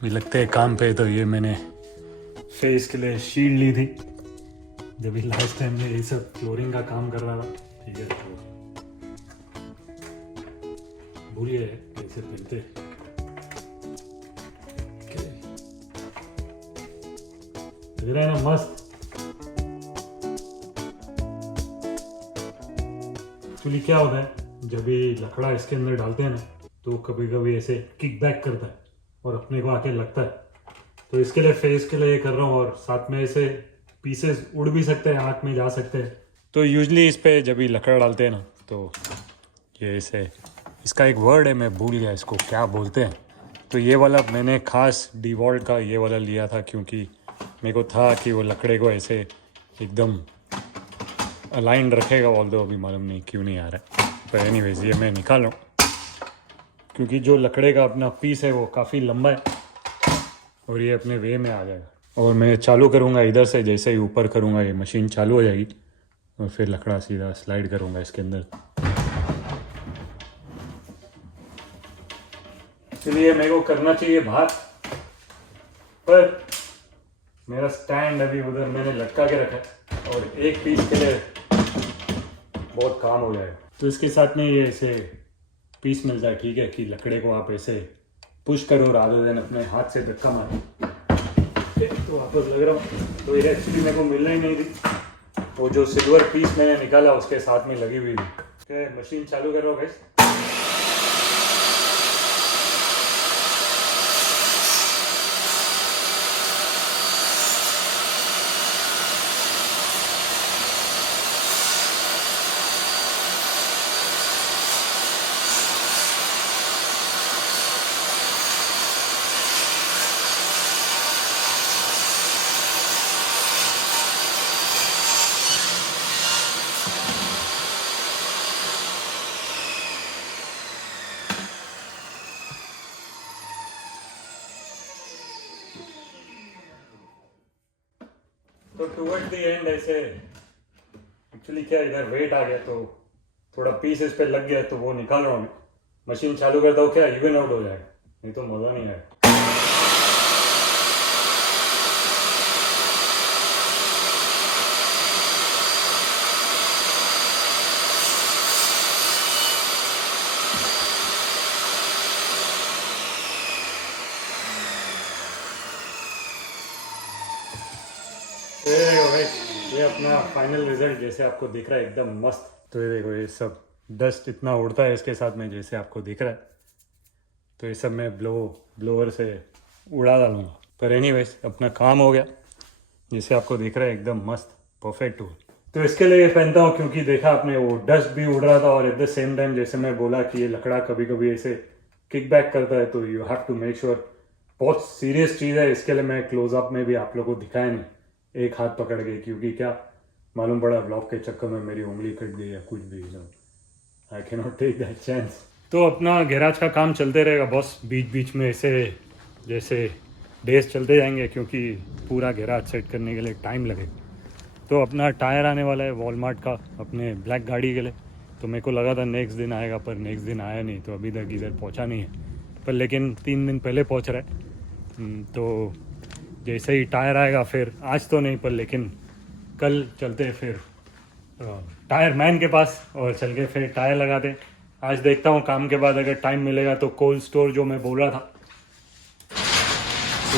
भी लगते हैं काम पे। तो ये मैंने फेस के लिए शील्ड ली थी जब भी लास्ट टाइम में ये सब फ्लोरिंग का काम कर रहा था। ठीक है, तो भूलिए कैसे पहनते। लग रहा है ना मस्त। एक्चुअली क्या होता है जब भी लकड़ा इसके अंदर डालते हैं ना तो कभी कभी ऐसे किक बैक करता है और अपने को आके लगता है। तो इसके लिए फेस के लिए ये कर रहा हूँ और साथ में ऐसे पीसेस उड़ भी सकते हैं, आँख में जा सकते हैं। तो यूजली इस पे जब भी लकड़ा डालते हैं ना तो ये ऐसे, इसका एक वर्ड है मैं भूल गया इसको क्या बोलते हैं। तो ये वाला मैंने खास डीवॉल्ट का ये वाला लिया था क्योंकि मेरे को था कि वो लकड़े को ऐसे एकदम अलाइन रखेगा। ऑल दो अभी मालूम नहीं क्यों नहीं आ रहा है, पर एनीवेज ये मैं निकाल रहा हूँ क्योंकि जो लकड़े का अपना पीस है वो काफ़ी लंबा है और ये अपने वे में आ जाएगा। और मैं चालू करूँगा इधर से, जैसे ही ऊपर करूँगा ये मशीन चालू हो जाएगी और फिर लकड़ा सीधा स्लाइड करूँगा इसके अंदर। इसलिए मेरे को करना चाहिए बाहर, पर मेरा स्टैंड अभी उधर मैंने लटका के रखा है और एक पीस के लिए बहुत काम हो जाएगा। तो इसके साथ में ये ऐसे पीस मिलता है, ठीक है, कि लकड़े को आप ऐसे पुश करो रादर देन अपने हाथ से धक्का मारो। तो वापस लग रहा हूँ तो ये एक्चुअली मेरे को मिलना ही नहीं थी। वो जो सिल्वर पीस मैंने निकाला उसके साथ में लगी हुई थी। मशीन चालू कर रहा हूँ गाइस। तो टुवर्ड द एंड ऐसे एक्चुअली क्या इधर वेट आ गया तो थोड़ा पीस इस पे लग गया तो वो निकाल रहा हूँ मैं। मशीन चालू करता हूँ क्या इवन आउट हो जाएगा, नहीं तो मज़ा नहीं आएगा। ये अपना फाइनल रिजल्ट जैसे आपको दिख रहा है एकदम मस्त। तो ये देखो ये सब डस्ट इतना उड़ता है इसके साथ में जैसे आपको दिख रहा है। तो ये सब मैं ब्लोअर से उड़ा डालूंगा। पर एनीवेज अपना काम हो गया जैसे आपको दिख रहा है एकदम मस्त परफेक्ट टूल। तो इसके लिए ये पहनता हूँ क्योंकि देखा आपने वो डस्ट भी उड़ रहा था और एट द सेम टाइम जैसे मैं बोला कि ये लकड़ा कभी कभी ऐसे किक बैक करता है तो you have to make sure. बहुत सीरियस चीज़ है, इसके लिए मैं क्लोजअप में भी आप लोगों को दिखाया नहीं एक हाथ पकड़ के, क्योंकि क्या मालूम पड़ा ब्लॉग के चक्कर में मेरी उंगली कट गई या कुछ भी। I can not take that chance. तो अपना गैराज का काम चलते रहेगा बॉस, बीच बीच में ऐसे जैसे डेज चलते जाएंगे क्योंकि पूरा गैराज सेट करने के लिए टाइम लगेगा। तो अपना टायर आने वाला है वॉलमार्ट का अपने ब्लैक गाड़ी के लिए। तो मेरे को लगा था नेक्स्ट दिन आएगा पर नेक्स्ट दिन आया नहीं, तो अभी तक इधर पहुंचा नहीं है, पर लेकिन 3 दिन पहले पहुंच रहा है। तो जैसे ही टायर आएगा फिर, आज तो नहीं पर लेकिन कल चलते हैं फिर टायर मैन के पास और चल के फिर टायर लगाते। आज देखता हूँ काम के बाद अगर टाइम मिलेगा तो कोल्ड स्टोर जो मैं बोल रहा था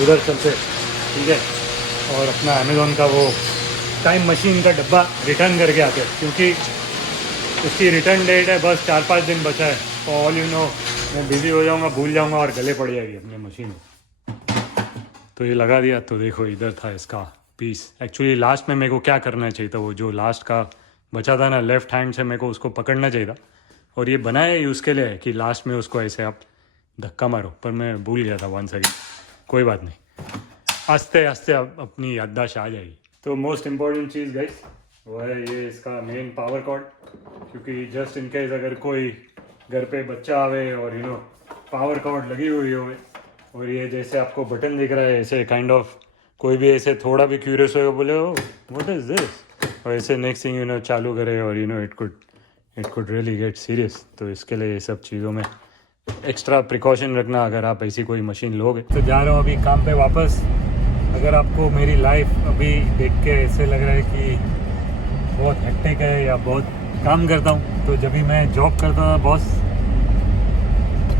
उधर चलते, ठीक है, और अपना अमेज़ॉन का वो टाइम मशीन का डब्बा रिटर्न करके आते क्योंकि उसकी रिटर्न डेट है बस 4-5 दिन बचा है। तो ऑल यू नो मैं बिज़ी हो जाऊँगा, भूल जाऊँगा और गले पड़ जाएगी अपनी मशीन। तो ये लगा दिया। तो देखो इधर था इसका पीस। एक्चुअली लास्ट में मेरे को क्या करना चाहिए था, वो जो लास्ट का बचा था ना लेफ्ट हैंड से मेरे को उसको पकड़ना चाहिए था और ये बनाया ही उसके लिए कि लास्ट में उसको ऐसे आप धक्का मारो, पर मैं भूल गया था वन सेकेंड। कोई बात नहीं, आस्ते आस्ते अपनी याददाश्त आ जाएगी। तो मोस्ट इम्पॉर्टेंट चीज़ गाइस वो है ये इसका मेन पावर कॉर्ड, क्योंकि जस्ट इन केस अगर कोई घर पे बच्चा आवे और यू नो पावर कॉर्ड लगी हुई हो और ये जैसे आपको बटन दिख रहा है ऐसे काइंड ऑफ कोई भी ऐसे थोड़ा भी क्यूरियस होगा बोले ओ व्हाट इज दिस, और ऐसे नेक्स्ट थिंग यू नो चालू करे और you know it could really get serious. तो इसके लिए ये सब चीज़ों में एक्स्ट्रा प्रिकॉशन रखना अगर आप ऐसी कोई मशीन लोगे। तो जा रहा हूँ अभी काम पे वापस। अगर आपको मेरी लाइफ अभी देख के ऐसे लग रहा है कि बहुत हेक्टिक है या बहुत काम करता हूँ, तो जब भी मैं जॉब करता था बॉस,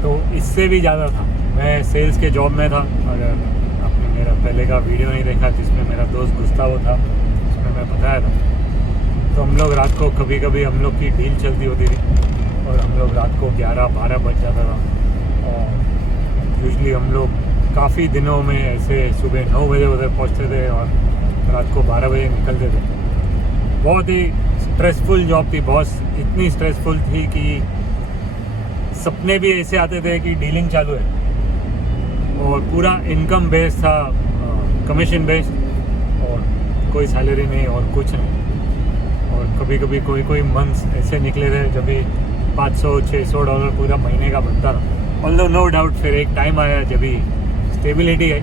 तो इससे भी ज़्यादा था। मैं सेल्स के जॉब में था। अगर आपने मेरा पहले का वीडियो नहीं देखा जिसमें मेरा दोस्त गुस्ताव था, उसमें मैं बताया था, तो हम लोग रात को कभी कभी हम लोग की डील चलती होती थी और हम लोग रात को 11-12 बज जाता था। और यूजली हम लोग काफ़ी दिनों में ऐसे सुबह 9 बजे उधर पहुँचते थे और रात को 12 बजे निकलते थे। बहुत ही स्ट्रेसफुल जॉब थी बॉस। इतनी स्ट्रेसफुल थी कि सपने भी ऐसे आते थे कि डीलिंग चालू है और पूरा इनकम बेस्ड था, कमीशन बेस्ड, और कोई सैलरी नहीं और कुछ नहीं। और कभी कभी कोई मंथ्स ऐसे निकले थे जब भी $500-600 पूरा महीने का बनता था। ऑल्दो नो डाउट फिर एक टाइम आया जब भी स्टेबिलिटी है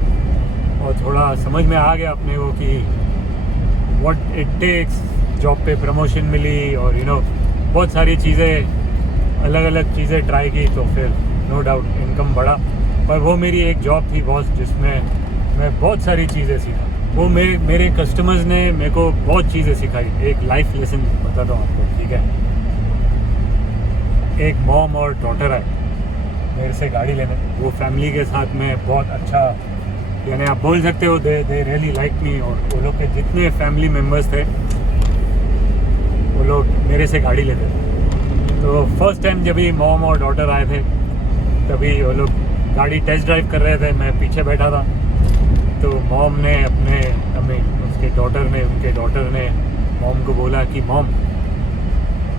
और थोड़ा समझ में आ गया अपने को कि व्हाट इट टेक्स। जॉब पे प्रमोशन मिली और बहुत सारी चीज़ें, अलग अलग चीज़ें ट्राई की, तो फिर नो डाउट इनकम बढ़ा। पर वो मेरी एक जॉब थी बॉस जिसमें मैं बहुत सारी चीज़ें सीखा। वो मेरे कस्टमर्स ने मेरे को बहुत चीज़ें सिखाई। एक लाइफ लेसन बताता हूँ आपको, ठीक है। एक मॉम और डॉटर आए मेरे से गाड़ी लेने। वो फैमिली के साथ में बहुत अच्छा, यानी आप बोल सकते हो दे रियली लाइक मी। और वो लोग के जितने फैमिली मेम्बर्स थे वो लोग मेरे से गाड़ी लेते थे। तो फर्स्ट टाइम जब भी मॉम और डॉटर आए थे तभी वो लोग गाड़ी टेस्ट ड्राइव कर रहे थे, मैं पीछे बैठा था। तो मॉम ने उनके डॉटर ने मॉम को बोला कि मॉम,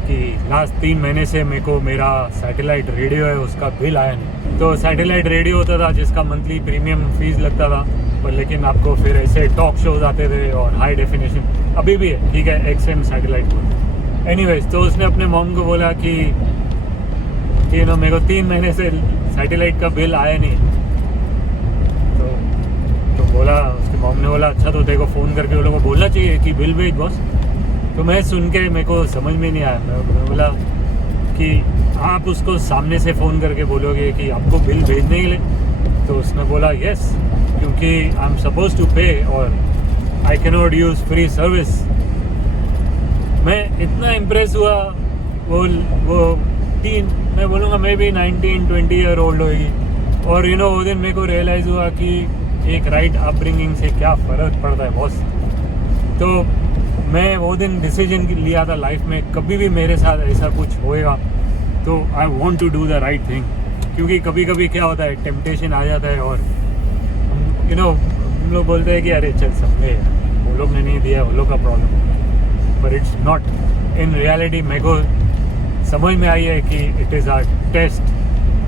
कि लास्ट 3 महीने से मेरे को मेरा सैटेलाइट रेडियो है उसका बिल आया नहीं। तो सैटेलाइट रेडियो होता था जिसका मंथली प्रीमियम फीस लगता था, पर लेकिन आपको फिर ऐसे टॉक शोज आते थे और हाई डेफिनेशन अभी भी है, ठीक है, XM सैटेलाइट को। एनीवेज, तो उसने अपने मॉम को बोला कि मेरे को 3 महीने से सैटेलाइट का बिल आया नहीं। तो बोला, उसके मॉम ने बोला अच्छा तो तेरे को फ़ोन करके वो लोगों को बोलना चाहिए कि बिल भेज बॉस। तो मैं सुन के मेरे को समझ में नहीं आया। मैं बोला कि आप उसको सामने से फ़ोन करके बोलोगे कि आपको बिल भेजने के लिए। तो उसने बोला यस, क्योंकि आई एम सपोज टू पे और आई can not use free service. मैं इतना इम्प्रेस हुआ। वो मैं बोलूँगा मे बी 19-20 ईयर ओल्ड होगी। और वो दिन मेरे को रियलाइज़ हुआ कि एक राइट अपब्रिंगिंग से क्या फ़र्क पड़ता है बॉस। तो मैं वो दिन डिसीजन लिया था लाइफ में, कभी भी मेरे साथ ऐसा कुछ होएगा तो I want to do the right thing. क्योंकि कभी कभी क्या होता है, टेम्पटेशन आ जाता है और हम लोग बोलते हैं कि अरे चल सबने, वो लोग ने नहीं दिया, वो लोग का प्रॉब्लम। पर इट्स नॉट इन रियलिटी। मेरे को समझ में आई है कि इट इज़ आर टेस्ट,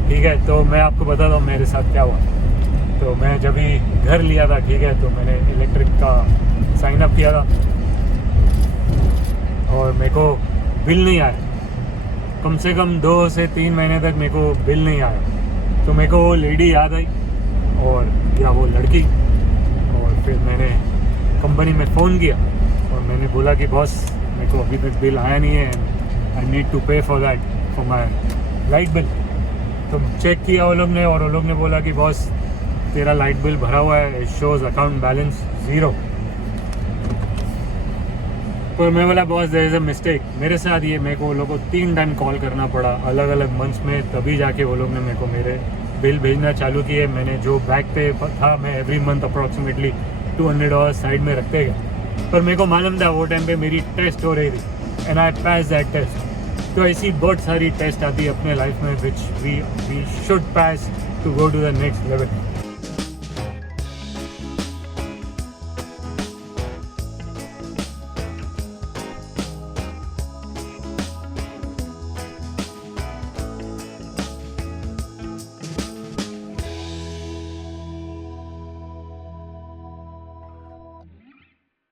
ठीक है। तो मैं आपको बताता हूँ मेरे साथ क्या हुआ। तो मैं जब भी घर लिया था, ठीक है, तो मैंने इलेक्ट्रिक का साइन अप किया था और मेरे को बिल नहीं आया। कम से कम 2 से 3 महीने तक मेरे को बिल नहीं आया। तो मेरे को वो लेडी याद आई या वो लड़की, और फिर मैंने कंपनी में फ़ोन किया और मैंने बोला कि बॉस मेरे को अभी तक बिल आया नहीं है, आई नीड टू पे for that, for my light bill. तो चेक किया वो लोग ने और वो लोग ने बोला कि बॉस तेरा लाइट बिल भरा हुआ है, शोज़ अकाउंट बैलेंस 0। पर मैं बोला boss there is a mistake. मेरे साथ ये मेरे को वो लोग को 3 टाइम कॉल करना पड़ा अलग अलग मंथ्स में, तभी जाके वो लोग ने मेरे को मेरे बिल भेजना चालू किए। मैंने जो बैक पे था मैं एवरी मंथ अप्रॉक्सीमेटली $200 साइड में रखते गए। पर मेरे को मालूम था वो टाइम पे मेरी टेस्ट हो रही थी and I pass that test. तो ऐसी बहुत सारी टेस्ट आती है अपने लाइफ में which we should pass to go to the next level.